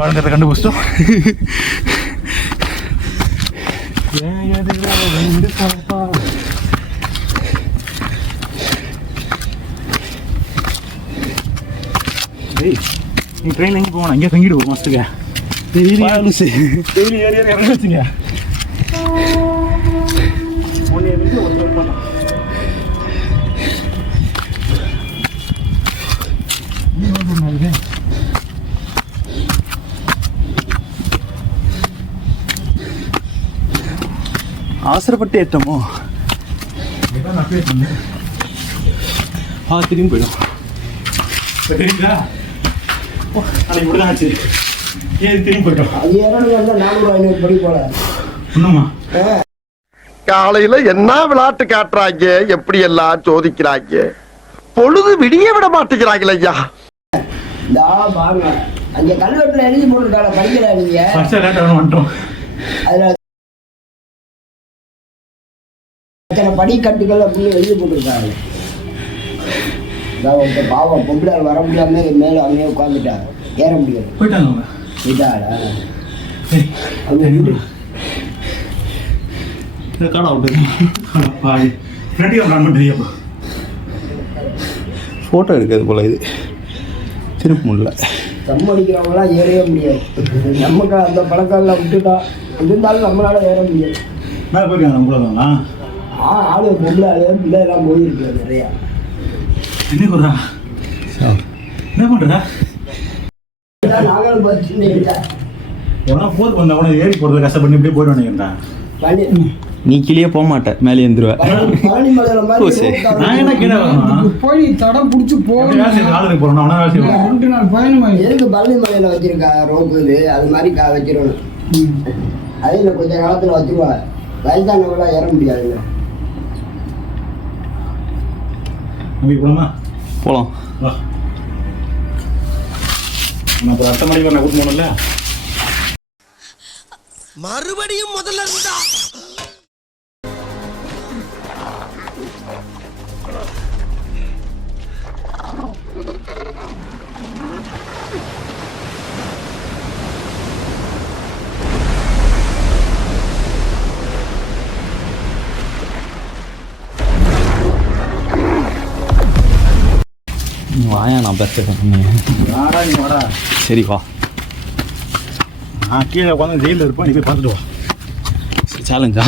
வாழ்கிறத கண்டுபிடிச்சிட்டோம். நீ ட்ரெயின் எங்கே போகணும், அங்கேயே தங்கிடுவோம் மஸ்ட்டுங்க. டெய்லி ஏறி இறங்கி வச்சுங்க. அவசரப்பட்டு ஏற்றமோ திரும்பி போயிடும். சரிங்களா, நாளைக்கு இப்படி தான் ஆச்சு. ஏன் திரும்பி போயிட்டோம்? அது 400-500 படி போல. இன்னுமா காலையில என்ன விளையாட்டு காட்டுறாங்க, எப்படி எல்லாம் சோதிக்கிறாங்க. பொழுது விடிய விட மாட்டேங்கிறாங்களே ஐயா. அங்க கல்வெட்டுல எழுதி போட்டுருக்காங்க, படிக்கிறாங்க. அதுல படிக்கட்டுகள் அப்படின்னு எழுதி போட்டுருக்காங்க. பாவம் பொம்பளை வர முடியாம மேல அங்கேயே உட்காந்துட்டாங்க, ஏற முடியாது. ஃபோட்டோ எடுக்கிறது போல இது திரும்ப முடியல. தம் அடிக்கிறவங்களாம் ஏறவே முடியாது. நமக்கு அந்த பழக்கம்லாம் விட்டுட்டா இருந்தாலும் நம்மளால ஏற முடியாது. ஆளு பொம்பளை ஆளு பிள்ளை எல்லாம் போயிருக்கு நிறையா. என்ன பண்ற? நாங்களும் ஏறி போறது கஷ்டப்பட்டு இப்படியே போயிட்டு வந்தீங்க. நீ கீழே போக மாட்டேன், மேலே எழுந்துருவேன். போய் தடம் பிடிச்சி போறோம். எதுக்கு பழனி மலையில வச்சிருக்கா ரோப்பு இது, அது மாதிரி வச்சிடணும். அதில் கொஞ்ச காலத்துல வச்சிருவா, வயசானவங்களாம் ஏற முடியாதுங்க. போலாம். அடுத்த மணிக்கு கூட்டு போகணும்ல, மறுபடியும் முதல்ல இருந்தா வாயா, நான் பேசுறேன். சரி வா. நான் கீழே உட்காந்து ஜெயிலில் இருப்பேன், நீ போய் பார்த்துட்டு வா. சேலஞ்சா?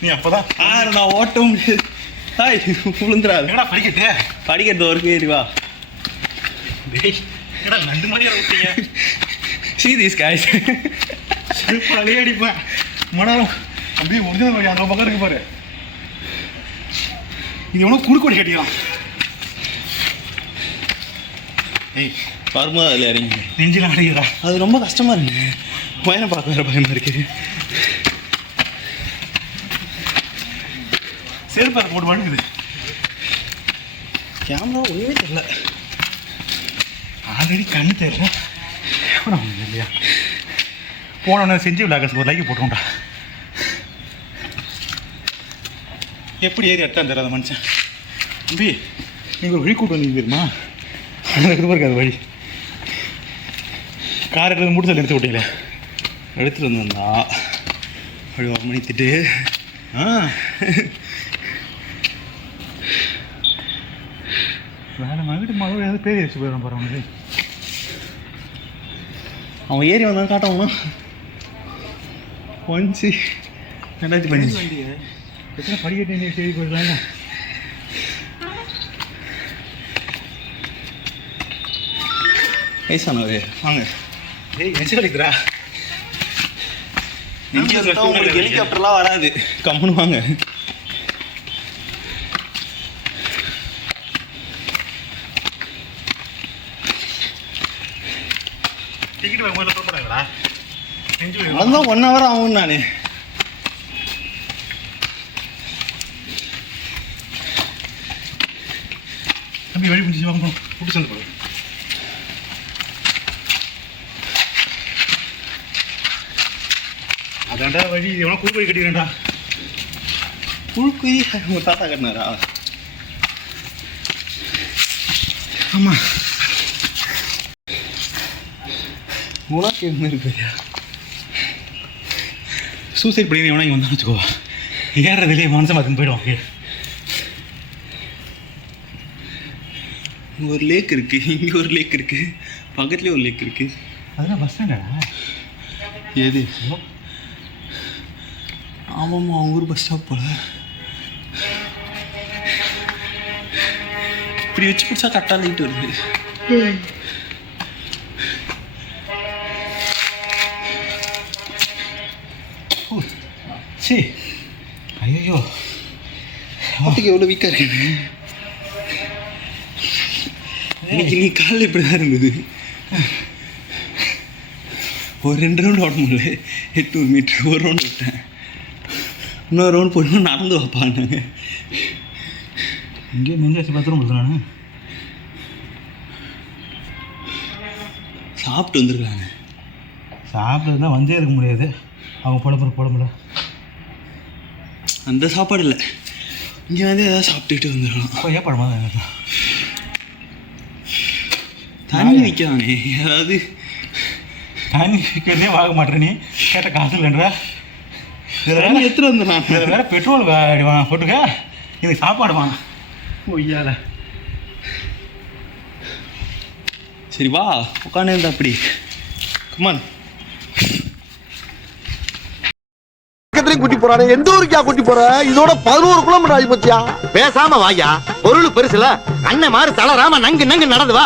நீ அப்போதான் நான் ஓட்ட முடியாது. ஹாய் விழுந்துடாது. என்னடா படிக்கட்டு படிக்கிறது ஒரு பேர் வா. நண்டு மாதிரி விட்டீங்க. சீரியஸ் காய்ஸ் அலையே அடிப்பேன் மனம் அப்படியே ஒரிஜினல் மாதிரி அந்த பக்கம் இருக்கு பாரு. இது ஒன்றும் குறுக்கோடி கட்டிக்கலாம். ஏய் வரும்போது அதில் இறங்கி நெஞ்செல்லாம் அடைக்கிறா. அது ரொம்ப கஷ்டமாக இருக்கு. பையனை பார்க்க வேறு பயமாக இருக்குது. செருப்பு அதை போட்டு பண்ணுக்குது. கேமரா ஒன்றுமே தெரியல. ஆல்ரெடி கண்ணு தெரியல இல்லையா. போனோடனே செஞ்சு விளாக ஒரு லைக் போட்டோம்டா. எப்படி ஏறி எடுத்தான் தெரியாத மனுஷன். தம்பி நீங்கள் ஒரு வழி கூட்டு வந்தீங்க தெரியுமா? அது பாருங்க, அது வழி கார் எடுத்து முடிச்சல் எடுத்து விட்டீங்களே. எடுத்துகிட்டு வந்தா அப்படி 1 மணி திட்டு. வேலை மகிட்டு மழை ஏதாவது பேர் வச்சு போயிடும் பாரு. அவனுக்கு அவன் ஏறி வந்தான் காட்டவனா 2015 எத்தனை படிக்கட்டு நீ சரி போயிடலாங்க. வயசானவே வாங்க. ஏய் எச்சு வலிக்குறா. உங்களுக்கு ஹெலிகாப்டர்லாம் வராது, கம்முன்னு வாங்க. டிக்கெட் வாங்கும்போது போகிறாங்களா? அதுதான் 1 hour ஆகும். நான் தம்பி வழி பிடிச்சி வாங்கணும். கூட்டு சேர்ந்து போகிறேன். அதான்டா வழி. எவ்வளோ குறுக்கு வழி கட்டிக்கிறேன்டா. குழுக்கு உங்கள் தாத்தா கட்டினாரா? ஆமாம் உனக்கு என்ன இருக்குயா? சூசைட் பண்ணி எவனா இங்கே வந்தான்னு வச்சுக்கோ, ஏறுறதுலேயே மனசை மாற்றின்னு போயிடுவாங்க. இங்கே ஒரு லேக் இருக்குது, இங்கே ஒரு லேக் இருக்குது, பக்கத்துலேயே ஒரு லேக் இருக்குது. அதெல்லாம் பஸ் ஸ்டாண்டா? எது? ஆமாம்மா, அவங்க ஊர் பஸ் ஸ்டாப் போல. இப்படி வச்சு பிடிச்சா கரெக்டாக லைட் வருது. சரி, ஐயோ பாட்டுக்கு எவ்வளோ வீக்காக இருக்கு. இன்னைக்கு நீ காலையில் இப்படி தான் இருந்தது. ஒரு 2 ரவுண்ட் ஓட முடியல, 800 மீட்ரு ஒரு ரவுண்ட் விட்டேன். இன்னொரு ரவுண்ட் போடணும், நடந்து வைப்பாங்க. இங்கே நெஞ்சாச்சு பத்திரம் கொடுத்து நான் சாப்பிட்டு வந்துருக்காங்க. சாப்பிட்றதுனா வந்தே இருக்க முடியாது, அவங்க போட முடியல. அந்த சாப்பாடு இல்லை, இங்கே வந்து எதாவது சாப்பிட்டுட்டு வந்துடலாம். அப்போ ஏன் படமா தான் தண்ணி விற்கிறானே, அதாவது தண்ணி விற்கிறதே வாங்க மாட்டேன். நீ கேட்ட காசு இல்லைன்ற இதில் எடுத்துகிட்டு வந்துடலாம். இதில் வேறு பெட்ரோல் போட்டுக்க, இதுக்கு சாப்பாடு வாங்க ஒய்யால. சரி வா, உட்காந்து இருந்தா அப்படி. கமான். கூட்டி போறானே, எந்த ஊருக்கா கூட்டி போற? இதோட 11 கிலோமீட்டர் ஆகி போச்சியா. பேசாம வாயா, பொருள் பெருசுல அண்ணன் மாதிரி தளராம நங்கு நங்கு நடந்து வா.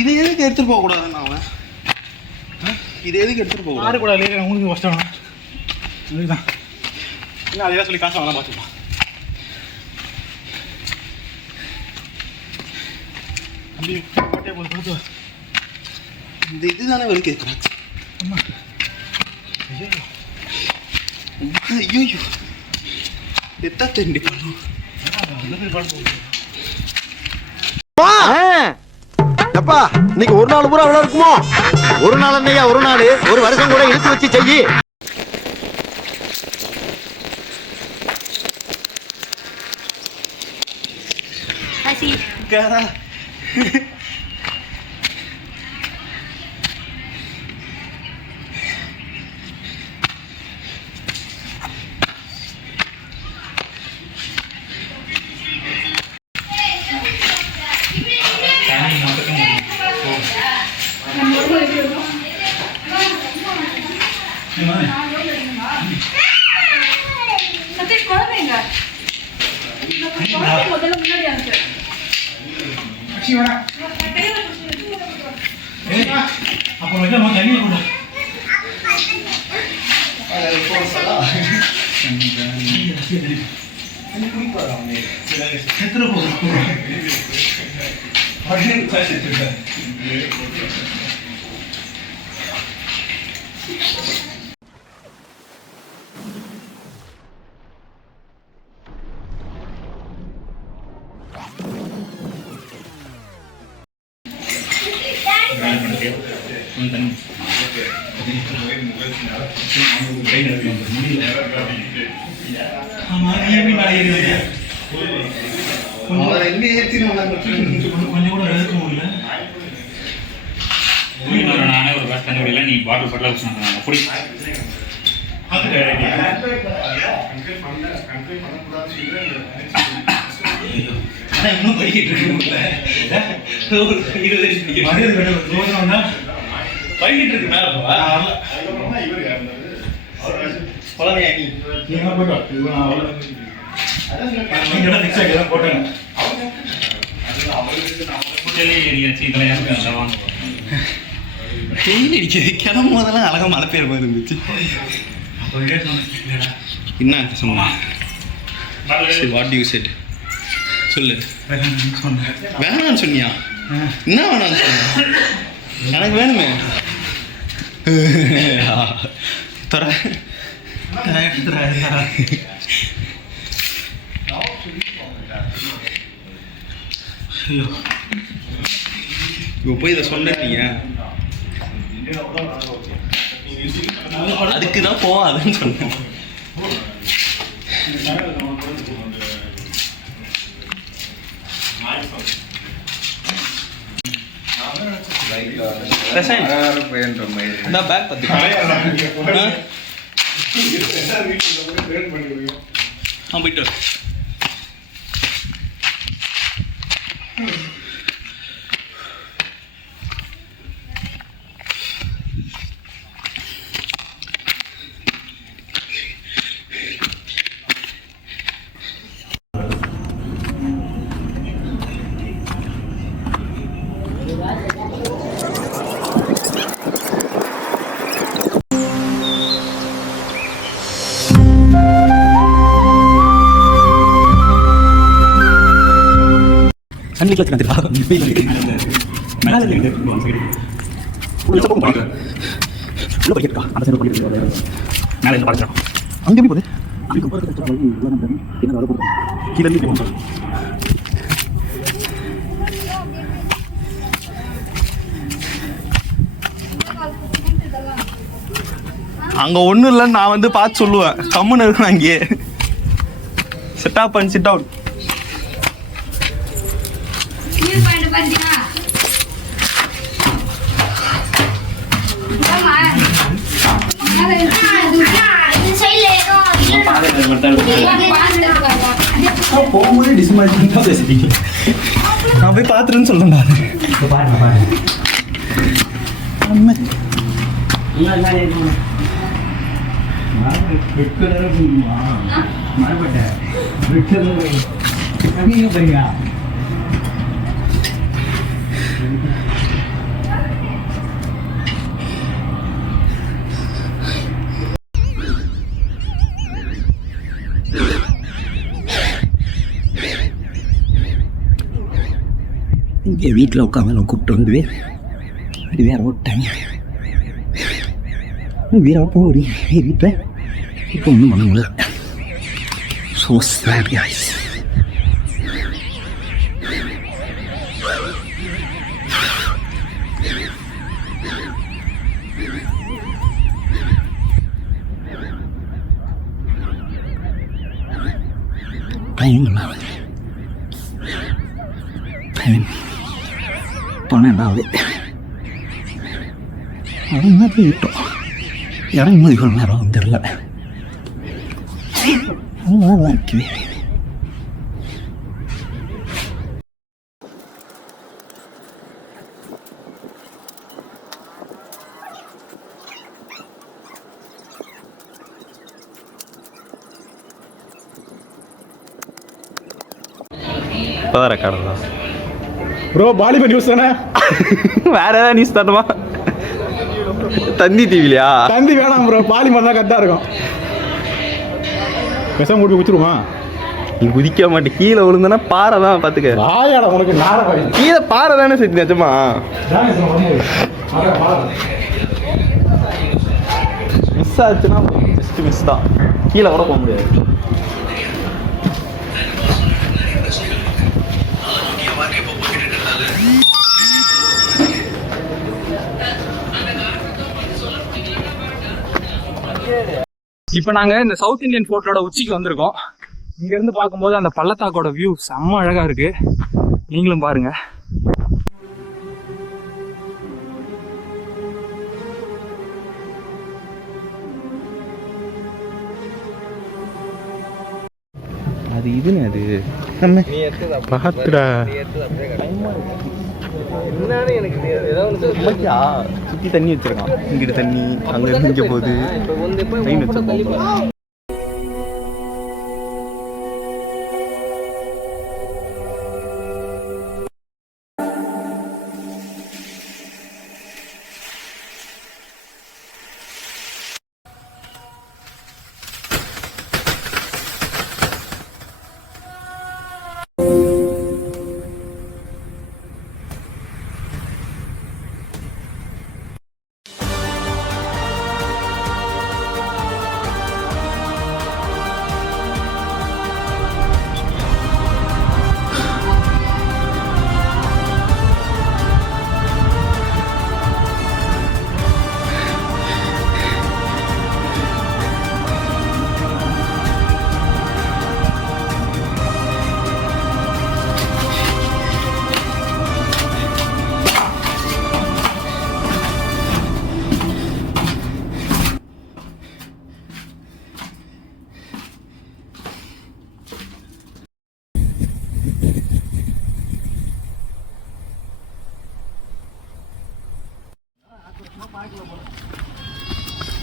இது எதுக்கு எடுத்துட்டு போக கூடாதுன்னு அவன்? இது எதுக்கு எடுத்துட்டு போக ஆறு கூட இல்லையா? உங்களுக்கு கஷ்டம் இதுதான். இல்லை அதையா சொல்லி காசு வாங்கலாம் பார்த்துக்கலாம். அப்படி கோட்டையை போய் கொடுத்து இந்த இதுதானே வெளி கேட்குறாங்க. ஆமாம். ஐயோ ஐயோ எத்தா தெண்டி பண்ணும். எப்பா இன்னைக்கு ஒரு நாள் பூரா அவ்வளோ இருக்குமோ? ஒரு நாள் என்னையா, ஒரு நாள், ஒரு வருஷம் கூட இழுத்து வச்சு செய்யி. சதீஷ் குழந்தைங்க முதல்ல முன்னாடி அனுப்பு. அப்போ வந்து தண்ணி கூட கொஞ்சம் கூட எழுக்க முடியல. நானே ஒரு பஸ் தண்ணி விடல, நீ பாட்டில் பாட்டில் சொன்னாங்க அப்படி இன்னும் படிக்கிட்டு இருக்கு. படிக்கிட்டு இருக்கு போட்டேன். வெயில் அடிக்குது, கிளம்பும் போதெல்லாம் அழகாக மழை பெய்யுற மாதிரி இருந்துச்சு. என்ன சொன்னா? சரி, வாட் யூ செட் சொல்லு. வேணான்னு சொன்னியா? என்ன வேணான்னு சொன்ன? எனக்கு வேணுமே. தர இப்போ போய் இதை சொன்னீங்க. அதுக்கு தான் போவாதுன்னு சொன்னேன். இந்த பேக் போயிட்டு சன்லைட் வச்சுக்கலாம். அங்கே போகுது அங்கே ஒன்றும் இல்லைன்னு நான் வந்து பார்த்து சொல்லுவேன். கம்முன்னு இருக்கணும் அங்கேயே. செட் பண்ணி சிட் அவுட். போகும்போது டிஸ்மார்ட் தான் பேசிட்டீங்க. நான் போய் பார்த்துருன்னு சொல்றேன்டா. இங்கே வீட்டில் உட்காந்து நான் கூப்பிட்டு வந்து அப்படி வேற விட்டாங்க. வேற போடி வீட்டில் இப்போ ஒன்றும் பண்ண முடியல. So sad guys. டைம் 12வது அதான் விட்டோம். இறங்கும்போது இவ்வளோ நேரம் தெரியல. நல்லா இருக்குது. வேற கடலாம் ப்ரோ பாலிவுட் நியூஸ் தானே? வேற ஏதாவது நியூஸ் தானமா? தந்தி டிவிலையா? தந்தி வேணாம் ப்ரோ, பாலிமர் தான் கரெக்டாக இருக்கும். விஷம் போட்டு குச்சிருமா? நீ குதிக்க மாட்டேன். கீழே விழுந்தனா பாறை தான் பார்த்துக்க. ஆயாடா உனக்கு நாடகம். கீழே பாறை தானே சரி நிஜமா? மிஸ் ஆச்சுன்னா ஜஸ்ட் மிஸ் தான். கீழே கூட போக முடியாது. இப்போ நாங்கள் இந்த சவுத் இந்தியன் ஃபோர்ட்டோட உச்சிக்கு வந்திருக்கோம். இங்கேருந்து பார்க்கும்போது அந்த பள்ளத்தாக்கோட வியூ செம்ம அழகாக இருக்குது. நீங்களும் பாருங்கள். அது இதுன்னு அது நம்ம பார்த்துடா என்னன்னு எனக்கு சுற்றி தண்ணி வச்சிருக்கான். இங்கிட்டு தண்ணி அங்கே இங்கே போகுது. ட்ரெயின் வச்சிருக்கோம்.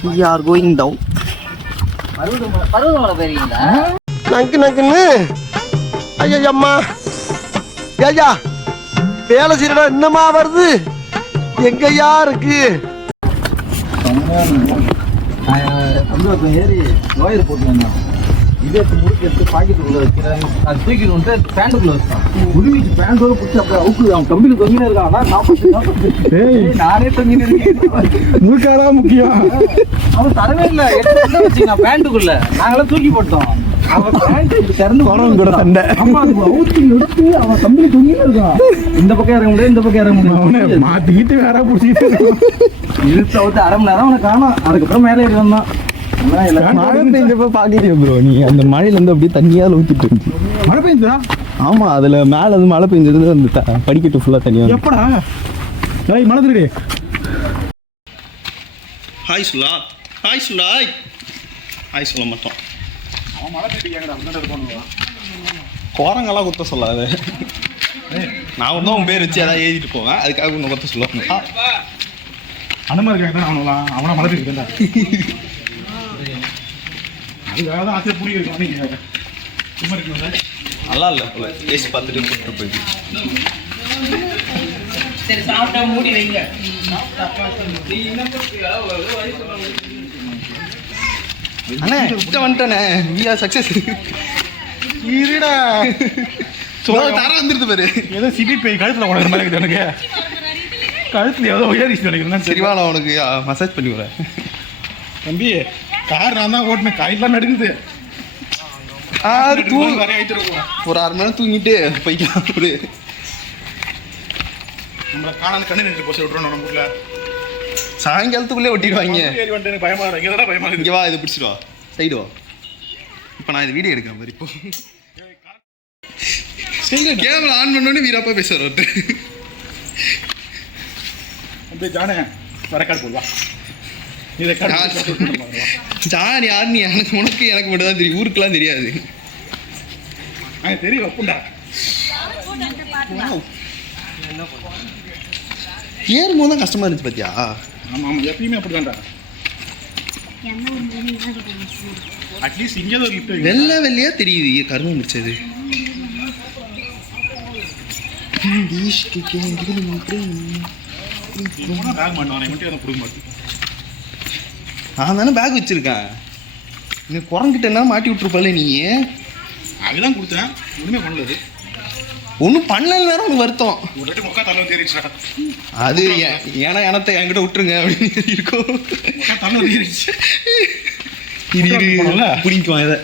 we are going down. Paruvamalai போயிருக்கீங்களா? நங்குன்னு ஐயம்மா ஐயா வேலை செய்யறா என்னமா வருது எங்கயா இருக்கு ஏறி லோயர் போட்டு வந்தோம். இதே முறுக்கு எடுத்து பாக்கெட்டுக்குள்ள வைக்கிறேன். அது தூக்கிட்டு வந்து பேண்ட்டுக்குள்ள வச்சான். முடிவிச்சு பேண்டோட பிடிச்சி அப்படியே அவுக்கு அவன் கம்பியில் தொங்கினே இருக்கான். நானே தொங்கினே இருக்கேன். முழுக்காதான் முக்கியம். அவன் தரவே இல்லை. எடுத்து வச்சுங்க பேண்ட்டுக்குள்ள. நாங்களாம் தூக்கி போட்டோம். அவன் பேண்ட் திறந்து கூட சண்டை. அம்மா அது அவுத்து எடுத்து அவன் கம்பியில் தொங்கினே இருக்கான். இந்த பக்கம் இறங்க முடியாது, இந்த பக்கம் இறங்க முடியாது. மாத்திக்கிட்டு வேற பிடிச்சிக்கிட்டு இழுத்து அவுத்து அரை மணி நேரம் அவனை காணோம். அதுக்கப்புறம் மேலே ஏறி வந்தான். மழை பெஞ்சப்ப பாக்கிட்டே ப்ரோ, நீ அந்த மழையில இருந்து அப்படியே தண்ணியா ஊத்திட்டு இருந்துச்சு. மழை பெய்யுதா? ஆமா, அதுல மேல வந்து மழை பெஞ்சது அந்த படிக்கட்டு ஃபுல்லா தண்ணியா. எப்படா மழை திருடி? ஹாய் சுலா, ஹாய் சுலா, ஹாய் சொல்ல மாட்டோம். அவன் மழை திருடி கோரங்கெல்லாம் குத்த சொல்லாது. நான் வந்து உன் பேர் வச்சு ஏதாவது எழுதிட்டு போவேன், அதுக்காக உன்னை குத்த சொல்லுவாங்க. அனுமா இருக்காங்க அவனை மழை திருடி அதுக்காக தான் ஆசை புரியுது. நல்லா இல்லை போல பேசி பார்த்துட்டு கூப்பிட்டு போயிட்டு. சரி சாப்பிட்டா மூடி வைங்க. அண்ணே கிட்ட வந்துட்டேனே, we are success. இருடா தர வந்துருது பாரு. ஏதோ சிபிபி கழுத்துல உனக்கு மாதிரி இருக்குது. எனக்கு கழுத்துல ஏதோ உயர்ச்சி நினைக்கிறேன். சரிவா, நான் உனக்கு மசாஜ் பண்ணி விடுறேன். தம்பி கார் நான் தான் ஓட்டினேன், கையெல்லாம் நடுங்குது. ஒரு 6 மணி நேரம் தூங்கிட்டு போய்க்கலாம். ஒரு நம்மளை காணாத கண்ணு நின்று போச்சு விட்டுறோம். நம்ம ஊர்ல சாயங்காலத்துக்குள்ளே ஒட்டிடுவாங்க. ஏறி வந்துட்டு எனக்கு பயமா இருக்கு. இதெல்லாம் பயமா இருக்கு. இங்கே வா, இது பிடிச்சிடுவா, சைடு வா. இப்போ நான் இது வீடியோ எடுக்கிற மாதிரி. இப்போ கேமரா ஆன் பண்ணோன்னே வீராப்பா பேசுவார் ஒருத்தர். அப்படியே ஜானே ரெக்கார்ட் போடுவா. ஜான் யாருன்னு உனக்கு எனக்கு மட்டும் தான் தெரியும், ஊருக்குலாம் தெரியாது. தெரியும் வைப்புண்டா. ஏறும்போது தான் கஷ்டமா இருந்துச்சு பார்த்தியா? ஆமாம் ஆமாம், எப்பயுமே அப்படிதான்டா. அட்லீஸ்ட் இங்கே ஒரு லிஃப்ட் வெள்ளை வெள்ளையா தெரியுது கருமம் முடிச்சது. பேக் பண்ணுவானே மட்டும் அதை கொடுக்க மாட்டேன். நான் தானே பேக் வச்சிருக்கேன். நீ குரங்கிட்டேன்னா மாட்டி விட்டுருப்பால நீ. அதுதான் கொடுத்தேன், ஒன்றுமே பண்ணலது. ஒன்றும் பண்ணல வேற உனக்கு வருத்தம். ஒரு ரெண்டு முக்கா தலை தேறிடுச்சா? அது ஏன்னா எனத்தை என்கிட்ட விட்டுருங்க அப்படின்னு இருக்கும். முக்கா தலை தேறிடுச்சு. பிடிக்குவான் இதை.